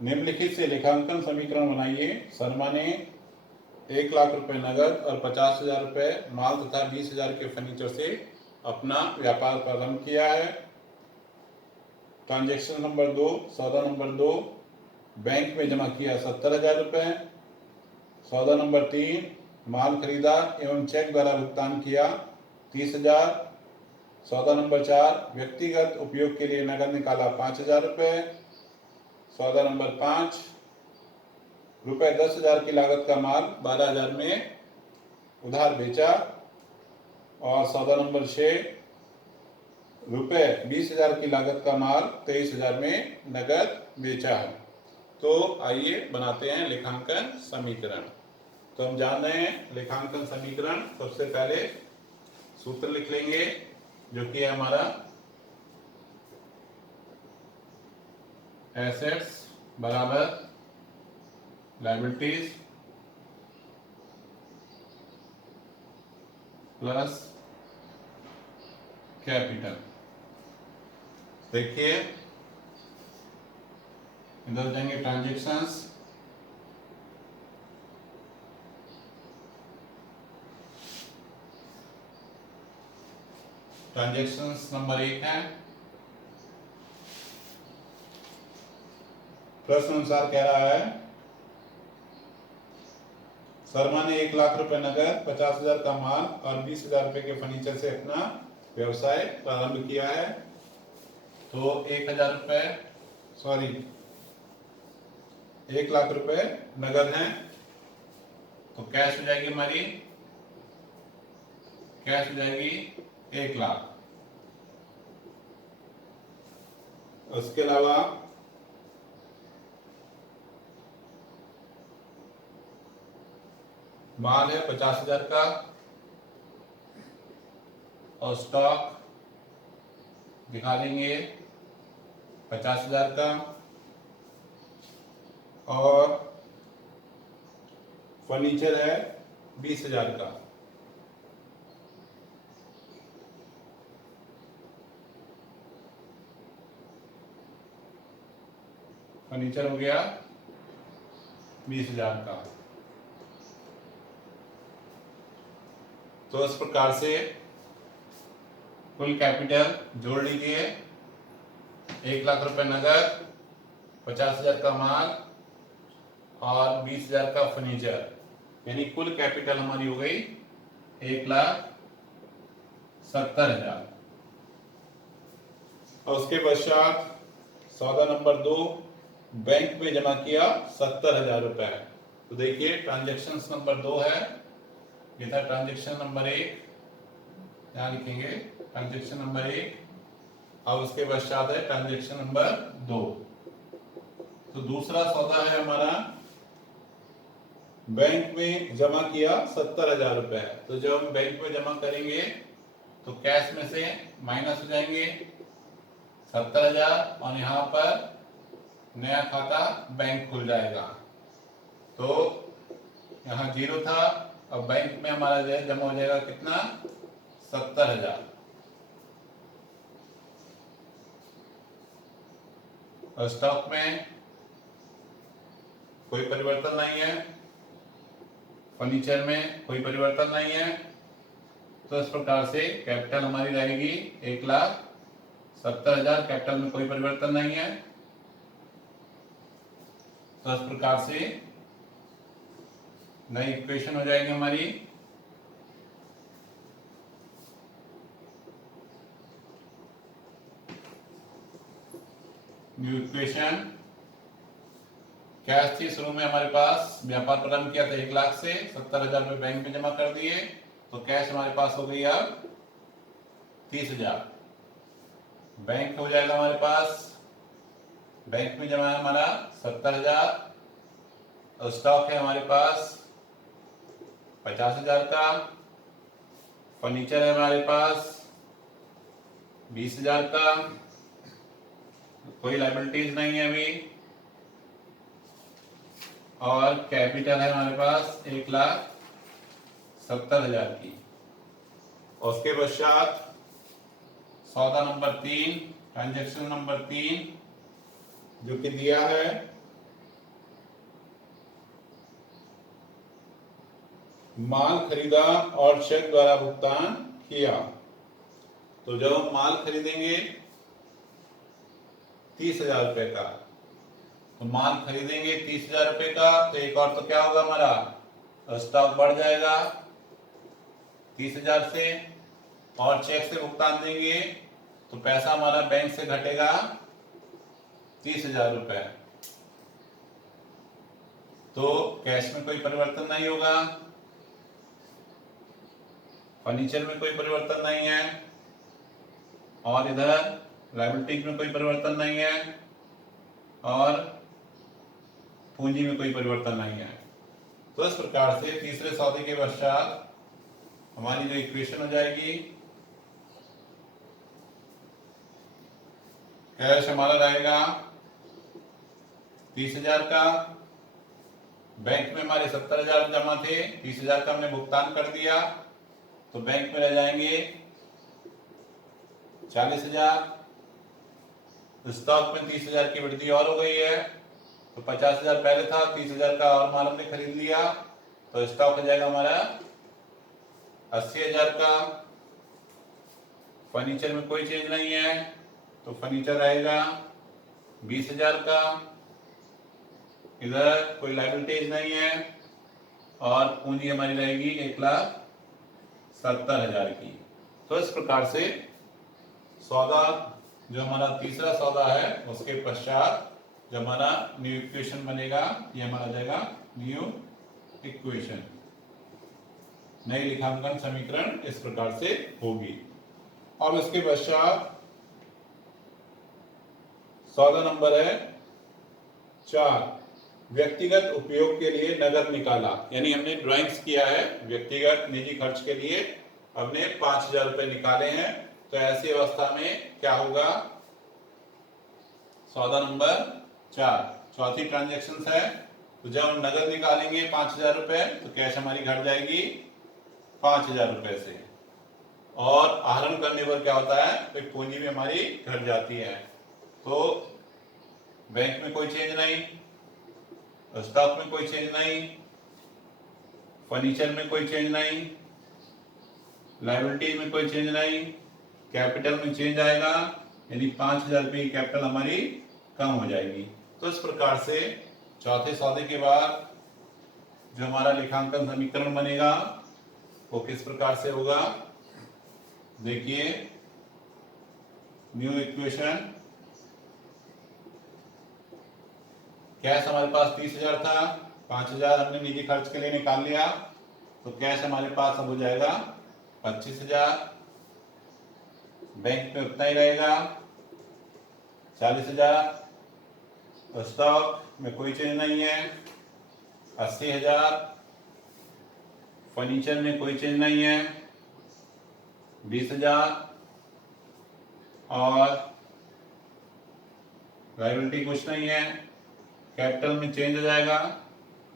निम्नलिखित से लेखांकन समीकरण बनाइए। शर्मा ने 1,00,000 रुपए नगद और 50,000 रुपए माल तथा 20,000 के फर्नीचर से अपना व्यापार प्रारंभ किया है। ट्रांजैक्शन नंबर 2, सौदा नंबर 2, बैंक में जमा किया 70,000 रुपए। सौदा नंबर 3, माल खरीदा एवं चेक द्वारा भुगतान किया 30,000। सौदा नंबर 4, व्यक्तिगत उपयोग के लिए नगद निकाला 5,000 रुपए। सौदा नंबर 5, रुपए 10,000 की लागत का माल 12,000 में उधार बेचा। और सौदा नंबर 6, रुपए 20,000 की लागत का माल 23,000 में नगद बेचा है। तो आइए बनाते हैं लेखांकन समीकरण। तो हम जान रहे हैं लेखांकन समीकरण। सबसे पहले सूत्र लिख लेंगे जो कि है हमारा एसेट्स बराबर लायबिलिटीज प्लस कैपिटल। देखिए इधर जाएंगे ट्रांजैक्शंस, ट्रांजैक्शंस नंबर 1 है। प्रश्न अनुसार कह रहा है शर्मा ने 1,00,000 रुपए नगद, 50,000 का माल और 20,000 रुपए के फर्नीचर से अपना व्यवसाय प्रारंभ किया है। तो 1,000 रुपए 1,00,000 रुपए नगद हैं। तो कैश हो जाएगी हमारी, कैश हो जाएगी 1,00,000। उसके अलावा माल है 50,000 का और स्टॉक दिखा देंगे 50,000 का और फर्नीचर है 20,000 का। फर्नीचर हो गया 20,000 का। तो इस प्रकार से कुल कैपिटल जोड़ लीजिए। 1,00,000 रुपए नगद, 50,000 का माल और 20,000 का फर्नीचर, यानी कुल कैपिटल हमारी हो गई 1,70,000। और उसके पश्चात सौदा नंबर 2, बैंक में जमा किया 70,000 रुपए। तो देखिए ट्रांजैक्शन नंबर 2 है, ये था ट्रांजैक्शन नंबर 1, यहां लिखेंगे ट्रांजैक्शन नंबर 1। और उसके पश्चात है ट्रांजैक्शन नंबर 2। तो दूसरा सौदा है हमारा बैंक में जमा किया 70,000 रुपए। तो जब हम बैंक में जमा करेंगे तो कैश में से माइनस हो जाएंगे 70,000 और यहाँ पर नया खाता बैंक खुल जाएगा। तो यहाँ 0 था, अब बैंक में हमारा जमा हो जाएगा कितना, 70,000। और स्टॉक में कोई परिवर्तन नहीं है, फर्नीचर में कोई परिवर्तन नहीं है। तो इस प्रकार से कैपिटल हमारी रहेगी 1,70,000, कैपिटल में कोई परिवर्तन नहीं है। तो इस प्रकार से नई इक्वेशन हो जाएगी हमारी। न्यू इक्वेशन कैश थी शुरू में हमारे पास, व्यापार प्रारंभ किया था 1,00,000 से, 70,000 रुपए बैंक में जमा कर दिए। तो कैश हमारे पास हो गई अब 30,000। बैंक हो जाएगा हमारे पास, बैंक में जमा है हमारा 70,000 और स्टॉक है हमारे पास 50,000 का। फर्नीचर है हमारे पास 20,000 का, कोई लायबिलिटीज नहीं है अभी। और कैपिटल है हमारे पास 1,70,000 की। और उसके पश्चात सौदा नंबर 3, ट्रांजैक्शन नंबर 3 जो कि दिया है माल खरीदा और चेक द्वारा भुगतान किया। तो जब हम माल खरीदेंगे 30,000 रुपए का, तो माल खरीदेंगे 30,000 रुपए का, तो एक और तो क्या होगा, हमारा स्टॉक बढ़ जाएगा 30,000 से, और चेक से भुगतान देंगे तो पैसा हमारा बैंक से घटेगा 30,000 रुपए। तो कैश में कोई परिवर्तन नहीं होगा, फर्नीचर में कोई परिवर्तन नहीं है, और इधर लायबिलिटी में कोई परिवर्तन नहीं है, और पूंजी में कोई परिवर्तन नहीं है। तो इस प्रकार से तीसरे सौदे के पश्चात हमारी जो इक्वेशन हो जाएगी, कैश हमारा रहेगा 30,000 का, बैंक में हमारे 70,000 जमा थे, 30,000 का हमने भुगतान कर दिया, तो बैंक में रह जाएंगे 40,000। स्टॉक में 30,000 की वृद्धि और हो गई है, तो 50,000 पहले था, 30,000 का और माल हमने खरीद लिया, तो स्टॉक हो जाएगा हमारा 80,000 का। फर्नीचर में कोई चेंज नहीं है, तो फर्नीचर रहेगा 20,000 का। इधर कोई लायबिलिटीज नहीं है, और पूंजी हमारी रहेगी 1,70,000 की। तो इस प्रकार से सौदा जो हमारा तीसरा सौदा है उसके पश्चात जो हमारा न्यू इक्वेशन बनेगा, ये हमारा जाएगा न्यू इक्वेशन, नई लेखांकन समीकरण इस प्रकार से होगी। अब इसके पश्चात सौदा नंबर है 4, व्यक्तिगत उपयोग के लिए नगद निकाला। यानी हमने ड्राइंग्स किया है, व्यक्तिगत निजी खर्च के लिए हमने 5,000 रुपए निकाले हैं। तो ऐसी अवस्था में क्या होगा, सौदा नंबर 4 चौथी ट्रांजेक्शन है। तो जब हम नगद निकालेंगे 5,000 रुपए, तो कैश हमारी घट जाएगी 5,000 रुपए से, और आहरण करने पर क्या होता है, तो पूंजी भी हमारी घट जाती है। तो बैंक में कोई चेंज नहीं, स्टॉक में कोई चेंज नहीं, फर्नीचर में कोई चेंज नहीं, लायबिलिटी में कोई चेंज नहीं, कैपिटल में चेंज आएगा, यानी 5,000 रुपये की कैपिटल हमारी कम हो जाएगी। तो इस प्रकार से चौथे सौदे के बाद जो हमारा लेखांकन समीकरण बनेगा वो किस प्रकार से होगा, देखिए न्यू इक्वेशन। कैश हमारे पास 30,000 था, 5,000 हमने निजी खर्च के लिए निकाल लिया, तो कैश हमारे पास अब हो जाएगा 25,000, बैंक में उतना ही रहेगा 40,000, स्टॉक में कोई चेंज नहीं है 80,000, फर्नीचर में कोई चेंज नहीं है 20,000, और लायबिलिटी कुछ नहीं है। कैपिटल में चेंज हो जाएगा,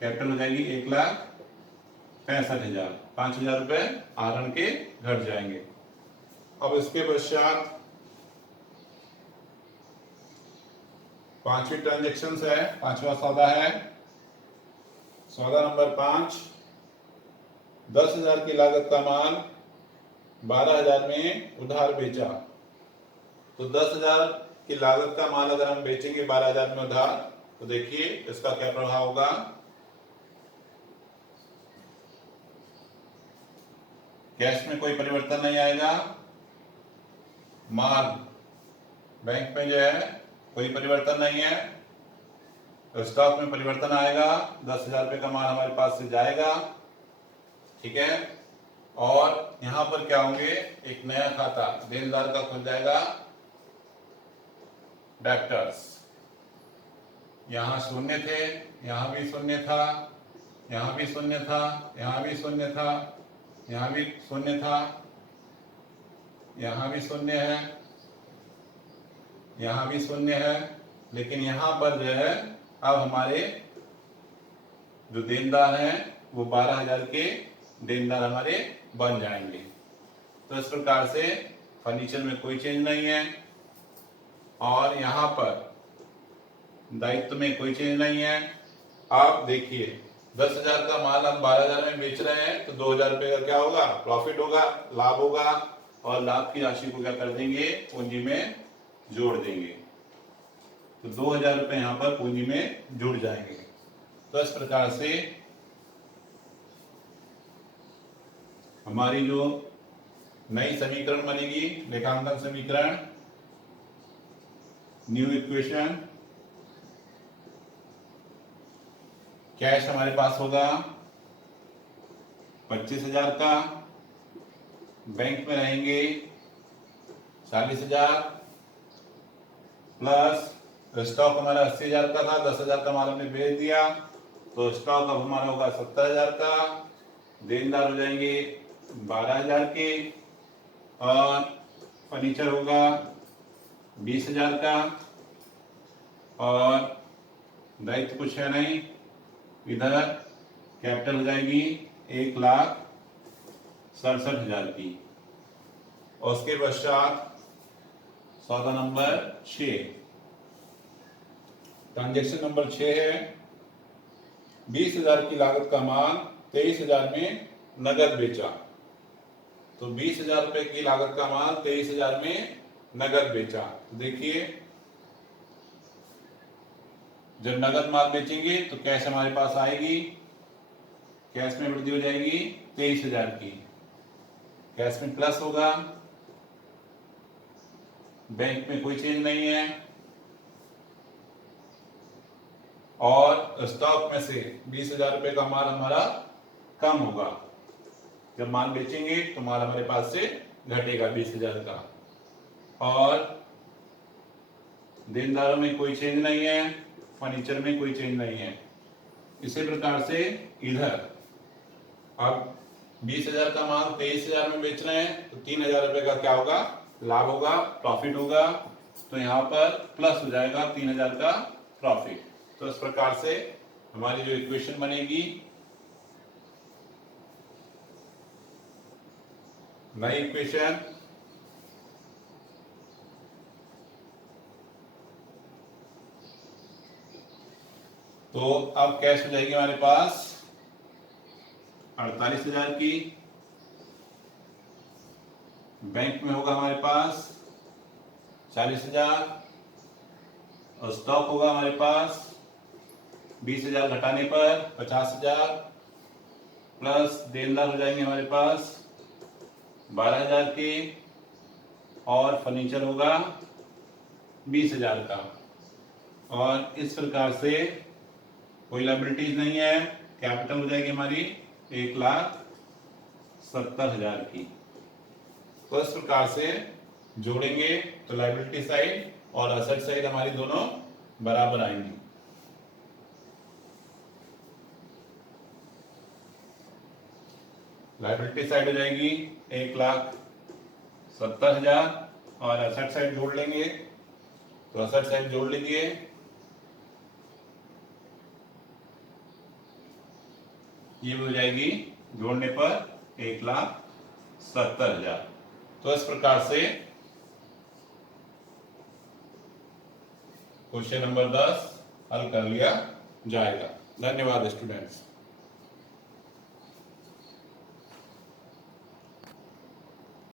कैपिटल हो जाएगी 1,65,000, 5,000 रुपए आहरण के घट जाएंगे। अब इसके पश्चात पांचवी ट्रांजेक्शन है, पांचवा सौदा है, सौदा नंबर 5, 10,000 की लागत का माल 12,000 में उधार बेचा। तो 10,000 की लागत का माल अगर हम बेचेंगे 12,000 में उधार, तो देखिए इसका क्या प्रभाव होगा। कैश में कोई परिवर्तन नहीं आएगा, माल बैंक में जो है कोई परिवर्तन नहीं है, तो स्टॉक में परिवर्तन आएगा, 10,000 रुपये का माल हमारे पास से जाएगा, ठीक है। और यहां पर क्या होंगे, एक नया खाता देनदार का खुल जाएगा, डेब्टर्स। यहां शून्य थे, यहां भी शून्य था, यहां भी शून्य था, यहां भी शून्य था, यहां भी शून्य था, यहां भी शून्य है, यहां भी शून्य है, लेकिन यहां पर जो है अब हमारे जो देनदार हैं वो 12,000 के देनदार हमारे बन जाएंगे। तो इस प्रकार से फर्नीचर में कोई चेंज नहीं है, और यहां पर दायित्व में कोई चेंज नहीं है। आप देखिए 10,000 का माल हम 12,000 में बेच रहे हैं तो 2,000 रुपए का क्या होगा, प्रॉफिट होगा, लाभ होगा। और लाभ की राशि को क्या कर देंगे, पूंजी में जोड़ देंगे। तो 2,000 रुपए यहाँ पर पूंजी में जुड़ जाएंगे। तो इस प्रकार से हमारी जो नई समीकरण बनेगी, लेखांकन समीकरण, न्यू इक्वेशन, कैश हमारे पास होगा 25,000 का, बैंक में रहेंगे 40,000, प्लस स्टॉक हमारा 80,000 का था, 10,000 का माल हमने बेच दिया तो स्टॉक अब हमारा होगा 70,000 का, देनदार हो जाएंगे 12,000 के, और फर्नीचर होगा 20,000 का, और दायित्व कुछ है नहीं, इधर कैपिटल हो जाएगी 1,67,000 की। और उसके पश्चात सौदा नंबर 6, ट्रांजेक्शन नंबर 6 है 20,000 की लागत का माल 23,000 में नगद बेचा। तो 20,000 रुपए की लागत का माल 23,000 में नगद बेचा। देखिए जब नगद माल बेचेंगे तो कैश हमारे पास आएगी, कैश में वृद्धि हो जाएगी 23,000 की, कैश में प्लस होगा, बैंक में कोई चेंज नहीं है, और स्टॉक में से 20,000 रुपए का माल हमारा कम होगा। जब माल बेचेंगे तो माल हमारे पास से घटेगा 20,000 का, और देनदारों में कोई चेंज नहीं है, फर्नीचर में कोई चेंज नहीं है। इसी प्रकार से इधर अब 20,000 का माल 23,000 में बेच रहे हैं तो 3,000 रुपए का क्या होगा, लाभ होगा, प्रॉफिट होगा। तो यहाँ पर प्लस हो जाएगा 3,000 का प्रॉफिट। तो इस प्रकार से हमारी जो इक्वेशन बनेगी, नई इक्वेशन, तो अब कैश हो जाएगी हमारे पास 48,000 की, बैंक में होगा हमारे पास 40,000, और स्टॉक होगा हमारे पास 20,000 घटाने पर 50,000, प्लस देनदार हो जाएंगे हमारे पास 12,000 के, और फर्नीचर होगा 20,000 का। और इस प्रकार से कोई लायबिलिटीज नहीं है, कैपिटल हो जाएगी हमारी 1,70,000 की। तो इस प्रकार से जोड़ेंगे तो लायबिलिटी साइड और असेट साइड हमारी दोनों बराबर आएंगी। लायबिलिटी साइड हो जाएगी 1,70,000, और असेट साइड जोड़ लेंगे तो असेट साइड जोड़ लीजिए, ये हो जाएगी जोड़ने पर 1,70,000। तो इस प्रकार से क्वेश्चन नंबर 10 हल कर लिया जाएगा। धन्यवाद स्टूडेंट्स।